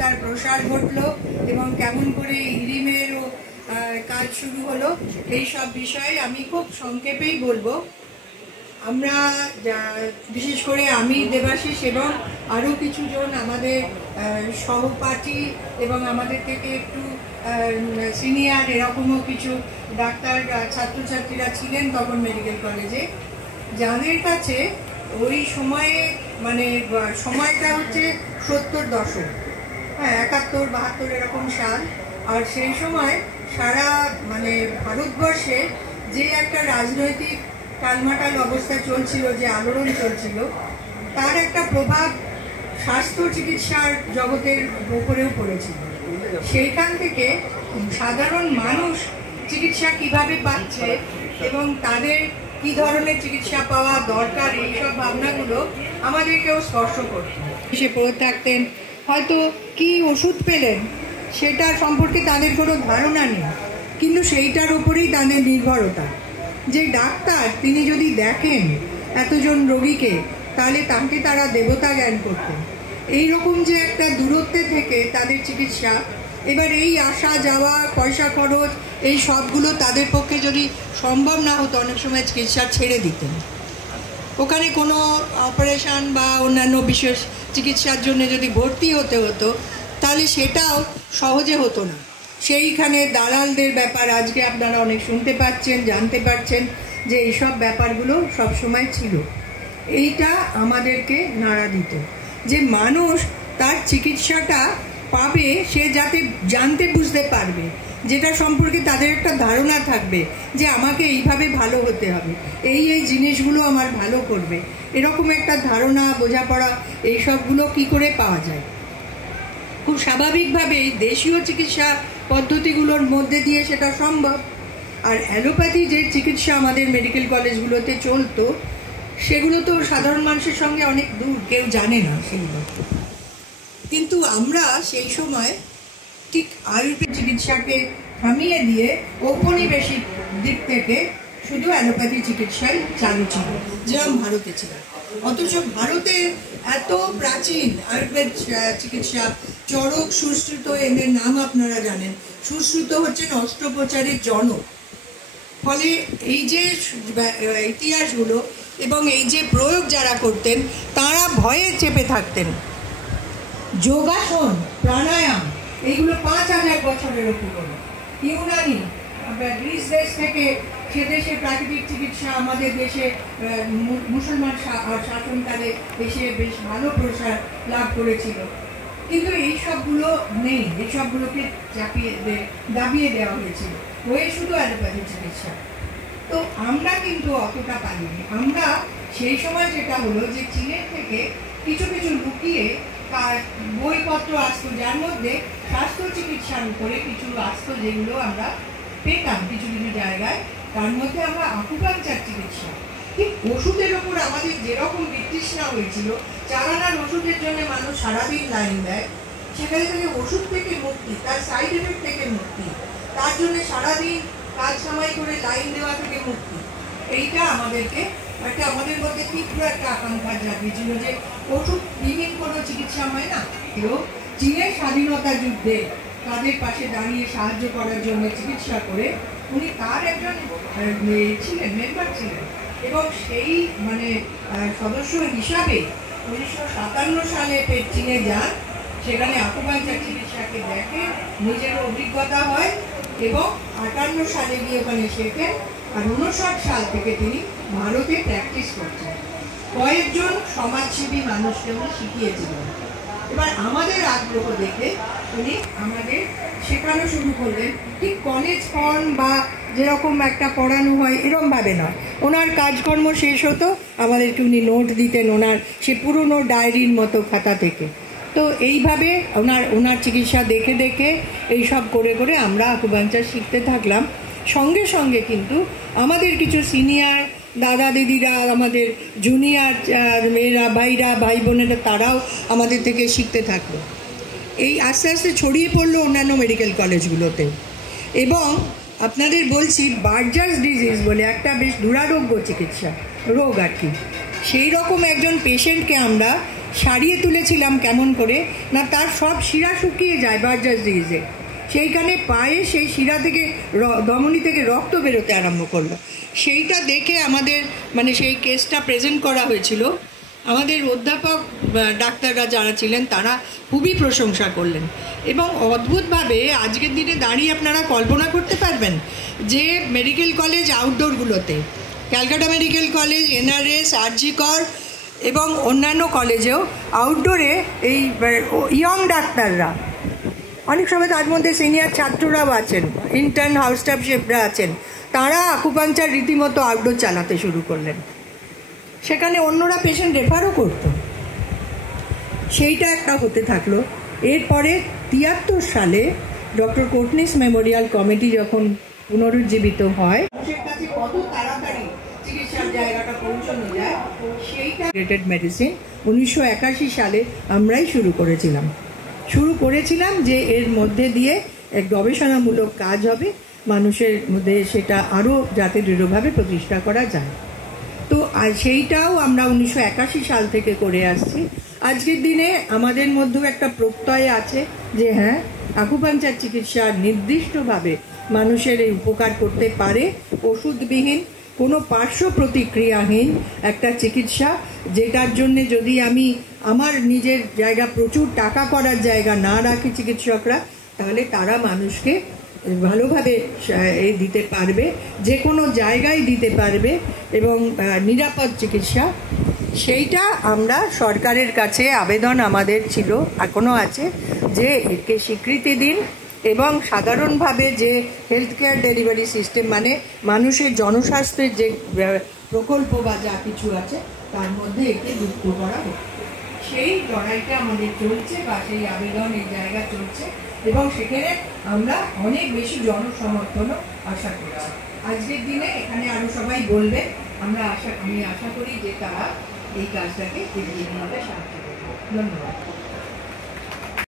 তার প্রসার ঘটলো এবং কেমন করে ইরিমেরও কাজ শুরু হলো, এই সব বিষয়ে আমি খুব সংক্ষেপেই বলবো। আমরা বিশেষ করে আমি, দেবাশিস এবং আরও কিছুজন আমাদের সহপাঠী এবং আমাদের থেকে একটু সিনিয়র এরকমও কিছু ডাক্তার ছাত্রছাত্রীরা ছিলেন তখন মেডিকেল কলেজে, যাদের কাছে ওই সময়ে মানে সময়টা হচ্ছে 70 দশক, হ্যাঁ 71, 72 এরকম সাল। আর সেই সময় সারা মানে ভারতবর্ষে যে একটা রাজনৈতিক টালমাটাল অবস্থা চলছিল, যে আলোড়ন চলছিল, তার একটা প্রভাব স্বাস্থ্য চিকিৎসার জগতের উপরেও পড়েছিল। সেইখান থেকে সাধারণ মানুষ চিকিৎসা কিভাবে পাচ্ছে এবং তাদের কি ধরনের চিকিৎসা পাওয়া দরকার, এইসব ভাবনাগুলো আমাদেরকেও স্পর্শ করত। সে পড়ে থাকতেন, হয়তো কি ওষুধ পেলেন সেটা সম্পর্কে তাদের কোনো ধারণা নেই, কিন্তু সেইটার উপরেই তাদের নির্ভরতা। যে ডাক্তার তিনি যদি দেখেন এতজন রোগীকে, তাহলে তাকে তারা দেবতা জ্ঞান করতেন। এইরকম যে একটা দূরত্বে থেকে তাদের চিকিৎসা, এবার এই আসা যাওয়া, পয়সা খরচ, এই সবগুলো তাদের পক্ষে যদি সম্ভব না হতো, অনেক সময় চিকিৎসা ছেড়ে দিতেন। ওখানে কোনো অপারেশন বা অন্যান্য বিশেষ চিকিৎসার জন্য যদি ভর্তি হতে হতো, তাহলে সেটাও সহজে হতো না। সেইখানে দালালদের ব্যাপার আজকে আপনারা অনেক শুনতে পাচ্ছেন, জানতে পারছেন যে এইসব ব্যাপারগুলো সবসময় ছিল। এইটা আমাদেরকে নাড়া দিত যে মানুষ তার চিকিৎসাটা পাবে, সে যাতে জানতে বুঝতে পারবে, যেটা সম্পর্কে তাদের একটা ধারণা থাকবে যে আমাকে এইভাবে ভালো হতে হবে, এই এই জিনিসগুলো আমার ভালো করবে, এরকম একটা ধারণা, বোঝাপড়া, এইসবগুলো কি করে পাওয়া যায়? খুব স্বাভাবিকভাবেই দেশীয় চিকিৎসা পদ্ধতিগুলোর মধ্যে দিয়ে সেটা সম্ভব। আর অ্যালোপ্যাথি যে চিকিৎসা আমাদের মেডিকেল কলেজগুলোতে চলতো, সেগুলো তো সাধারণ মানুষের সঙ্গে অনেক দূর, কেউ জানে না সেগুলো। কিন্তু আমরা সেই সময় ঠিক আয়ুর্বেদ চিকিৎসাকে থামিয়ে দিয়ে ঔপনিবেশিক দিক থেকে শুধু অ্যালোপ্যাথি চিকিৎসাই চালু ছিল, যেরকম ভারতে ছিল। অথচ ভারতের এত প্রাচীন আয়ুর্বেদ চিকিৎসা, চরক, সুশ্রুত, এদের নাম আপনারা জানেন। সুশ্রুত হচ্ছেন অস্ত্রোপচারের জনক। ফলে এই যে ইতিহাসগুলো এবং এই যে প্রয়োগ যারা করতেন, তারা ভয়ে চেপে থাকতেন। যোগাসন, প্রাণায়াম, এইগুলো 5000 বছরেরও পুরনো। ইউনানি, গ্রিস দেশ থেকে সে দেশে প্রাকৃতিক চিকিৎসা আমাদের দেশে মুসলমান শাসনকালে এসে বেশ ভালো প্রসার লাভ করেছিল। কিন্তু এই সবগুলো নেই, এই সবগুলোকে দাবিয়ে দেওয়া হয়েছিল, হয়ে শুধু অ্যালোপ্যাথি চিকিৎসা। তো আমরা কিন্তু অতটা পাইনি। আমরা সেই সময় যেটা হলো যে চীনের থেকে কিছু কিছু লুকিয়ে বইপত্র আসতো, যার মধ্যে স্বাস্থ্য চিকিৎসার উপরে কিছু আসতো, যেগুলো আমরা পেতাম কিছু কিছু জায়গায়। তার মধ্যে আমরা আকুপাঞ্চার চিকিৎসা, ঠিক ওষুধের ওপর আমাদের যেরকম বিতৃষ্ণা হয়েছিল, চালানার ওষুধের জন্য মানুষ সারাদিন লাইন দেয়, সেখানে থেকে ওষুধ থেকে মুক্তি, তার সাইড এফেক্ট থেকে মুক্তি, তার জন্য সারাদিন কাজ কামাই করে লাইন দেওয়া থেকে মুক্তি, এইটা আমাদেরকে একটা আমাদের মধ্যে তীব্র একটা আকাঙ্ক্ষা জাগিয়েছিল যে ওষুধ বিহীন কোনো চিকিৎসা হয় না। কেউ চীনের স্বাধীনতা যুদ্ধে তাদের পাশে দাঁড়িয়ে সাহায্য করার জন্য চিকিৎসা করে উনি তার একজন ছিলেন, মেম্বার ছিলেন, এবং সেই মানে সদস্য হিসাবে 1957 সালে চীনে যান, সেখানে আকুপাঞ্চার চিকিৎসাকে দেখে, নিজের অভিজ্ঞতা হয় এবং 58 সালে গিয়ে ওখানে শেখেন। আর 59 সাল থেকে তিনি ভারতে প্র্যাকটিস করছেন। কয়েকজন সমাজসেবী মানুষকে উনি শিখিয়েছিলেন। এবার আমাদের আগ্রহ দেখে উনি আমাদের শেখানো শুরু করলেন। ঠিক কলেজ ফর্ম বা যেরকম একটা পড়ানো হয় এরকমভাবে নয়, ওনার কাজকর্ম শেষ হতো, আমাদেরকে উনি নোট দিতেন ওনার সে পুরনো ডায়েরির মতো খাতা থেকে। তো এইভাবে ওনার চিকিৎসা দেখে দেখে এইসব করে করে আমরা আকুপাঞ্চার শিখতে থাকলাম। সঙ্গে সঙ্গে কিন্তু আমাদের কিছু সিনিয়র দাদা দিদিরা, আমাদের জুনিয়র মেয়েরা, ভাইরা, ভাই বোনেরা, তারাও আমাদের থেকে শিখতে থাকলো। এই আস্তে আস্তে ছড়িয়ে পড়লো অন্যান্য মেডিকেল কলেজগুলোতে। এবং আপনাদের বলছি, বার্জার্স ডিজিজ বলে একটা বেশ দুরারোগ্য চিকিৎসা রোগ আর কি, সেই রকম একজন পেশেন্টকে আমরা সারিয়ে তুলেছিলাম কেমন করে না, তার সব শিরা শুকিয়ে যায় বার্জাস ডিজিজে। সেইখানে পায়ে সেই শিরা থেকে ধমনী থেকে রক্ত বেরোতে আরম্ভ করলো। সেইটা দেখে আমাদের মানে সেই কেসটা প্রেজেন্ট করা হয়েছিল। আমাদের অধ্যাপক ডাক্তাররা যারা ছিলেন তারা খুবই প্রশংসা করলেন, এবং অদ্ভুতভাবে আজকের দিনে দাঁড়িয়ে আপনারা কল্পনা করতে পারবেন যে মেডিকেল কলেজ আউটডোরগুলোতে, Calcutta medical college, NRS, RG Kar এবং অন্যান্য কলেজেও আউটডোরে এই ইয়ং ডাক্তাররা, অনেক সময় তার মধ্যে সিনিয়র ছাত্ররাও আছেন, ইন্টার্ন হাউস স্টাফ শেফরা আছেন, তারা আকুপাংচার রীতিমতো আউটডোর চালাতে শুরু করলেন। সেখানে অন্যরা পেশেন্ট রেফারও করত। সেইটা একটা হতে থাকলো। এরপরে 73 সালে ডক্টর কোটনিস মেমোরিয়াল কমিটি যখন পুনরুজ্জীবিত হয়, কত তাড়াতাড়ি চিকিৎসার জায়গাটা পৌঁছানো যায়, সেইটা রিলেটেড মেডিসিন 1981 সালে আমরাই শুরু করেছিলাম যে এর মধ্যে দিয়ে এক গবেষণামূলক কাজ হবে, মানুষের মধ্যে সেটা আরও যাতে দৃঢ়ভাবে প্রতিষ্ঠা করা যায়। তো সেইটাও আমরা 1981 সাল থেকে করে আসছি। আজকের দিনে আমাদের মধ্যেও একটা প্রত্যয় আছে যে হ্যাঁ, আকুপাংচার চিকিৎসা নির্দিষ্টভাবে মানুষের এই উপকার করতে পারে। ওষুধবিহীন, কোনো পার্শ্ব প্রতিক্রিয়াহীন একটা চিকিৎসা, যেটার জন্যে যদি আমি আমার নিজের জায়গা প্রচুর টাকা করার জায়গা না রাখি চিকিৎসকরা, তাহলে তারা মানুষকে ভালোভাবে দিতে পারবে, যে কোনো জায়গায় দিতে পারবে এবং নিরাপদ চিকিৎসা। সেইটা আমরা সরকারের কাছে আবেদন আমাদের ছিল, এখনও আছে, যে একে স্বীকৃতি দিন এবং সাধারণভাবে যে হেলথ কেয়ার ডেলিভারি সিস্টেম মানে মানুষের জনস্বাস্থ্যের যে প্রকল্প বা যা কিছু আছে তার মধ্যে একে যুক্ত করা হোক। সেই লড়াইটা আমাদের চলছে বা সেই আবেদন এই জায়গা চলছে, এবং সেখানে আমরা অনেক বেশি জনসমর্থনও আশা করছি। আজকের দিনে এখানে আরও সবাই বলবে, আমি আশা করি যে তারা এই কাজটাকে এগিয়ে নিতে সাহায্য করবে। ধন্যবাদ।